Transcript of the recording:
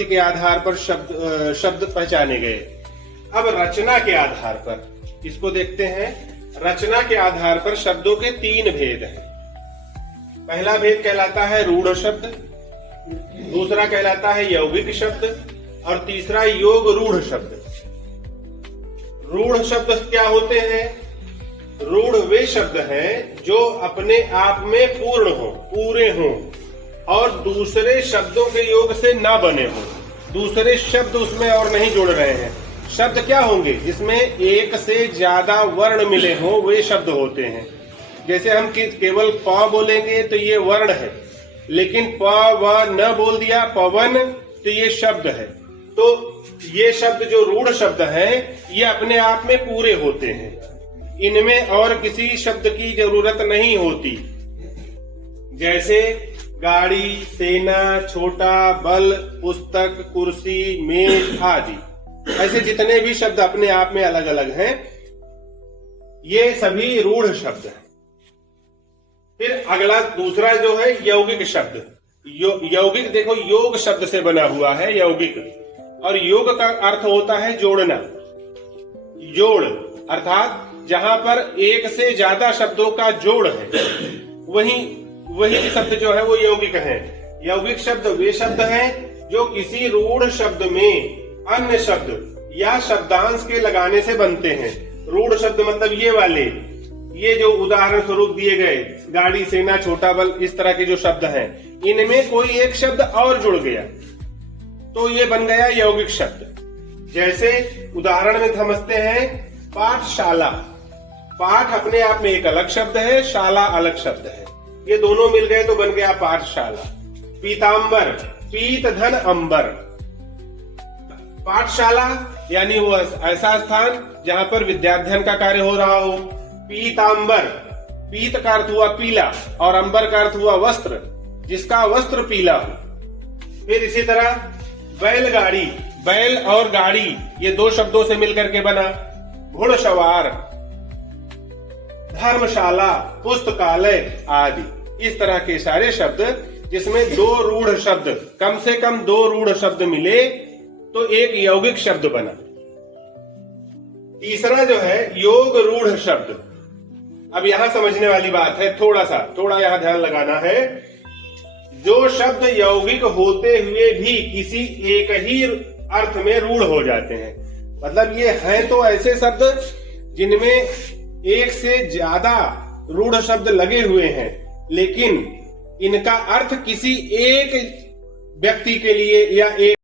के आधार पर शब्द पहचाने गए। अब रचना के आधार पर इसको देखते हैं। रचना के आधार पर शब्दों के 3 भेद हैं। पहला भेद कहलाता है रूढ़ शब्द, दूसरा कहलाता है यौगिक शब्द और तीसरा योग रूढ़ शब्द। रूढ़ शब्द क्या होते हैं? रूढ़ वे शब्द हैं जो अपने आप में पूर्ण हो, पूरे हों और दूसरे शब्दों के योग से ना बने हों। दूसरे शब्द उसमें और नहीं जुड़ रहे हैं। शब्द क्या होंगे? जिसमें एक से ज्यादा वर्ण मिले हों वे शब्द होते हैं। जैसे हम केवल प बोलेंगे तो ये वर्ण है, लेकिन प व न बोल दिया पवन तो ये शब्द है। तो ये शब्द जो रूढ़ शब्द हैं ये अपने आप में पूरे होते हैं, इनमें और किसी शब्द की जरूरत नहीं होती। जैसे गाड़ी, सेना, छोटा, बल, पुस्तक, कुर्सी, मेज आदि, ऐसे जितने भी शब्द अपने आप में अलग अलग हैं ये सभी रूढ़ शब्द हैं। फिर अगला दूसरा जो है यौगिक शब्द। यौगिक देखो योग शब्द से बना हुआ है यौगिक, और योग का अर्थ होता है जोड़ना। जोड़ अर्थात जहां पर एक से ज्यादा शब्दों का जोड़ है वही शब्द जो है वो यौगिक है। यौगिक शब्द वे शब्द हैं जो किसी रूढ़ शब्द में अन्य शब्द या शब्दांश के लगाने से बनते हैं। रूढ़ शब्द मतलब ये वाले, ये जो उदाहरण स्वरूप दिए गए गाड़ी, सेना, छोटा बल, इस तरह के जो शब्द हैं इनमें कोई एक शब्द और जुड़ गया तो ये बन गया यौगिक शब्द। जैसे उदाहरण में समझते हैं पाठशाला। पाठ अपने आप में एक अलग शब्द है, शाला अलग शब्द है, ये दोनों मिल गए तो बन गया पाठशाला। पीतांबर, पीत धन अंबर। पाठशाला यानी वो ऐसा स्थान जहां पर विद्याध्ययन का कार्य हो रहा हो। पीतांबर, पीत का अर्थ हुआ पीला और अंबर का अर्थ हुआ वस्त्र, जिसका वस्त्र पीला हो। फिर इसी तरह बैलगाड़ी, बैल और गाड़ी ये 2 शब्दों से मिलकर के बना घुड़सवार। धर्मशाला, पुस्तकालय आदि, इस तरह के सारे शब्द जिसमें 2 रूढ़ शब्द, कम से कम 2 रूढ़ शब्द मिले तो एक यौगिक शब्द बना। तीसरा जो है योग रूढ़ शब्द। अब यहां समझने वाली बात है, थोड़ा यहां ध्यान लगाना है। जो शब्द यौगिक होते हुए भी किसी एक ही अर्थ में रूढ़ हो जाते हैं, मतलब ये हैं तो ऐसे शब्द जिनमें एक से ज्यादा रूढ़ शब्द लगे हुए हैं, लेकिन इनका अर्थ किसी एक व्यक्ति के लिए या एक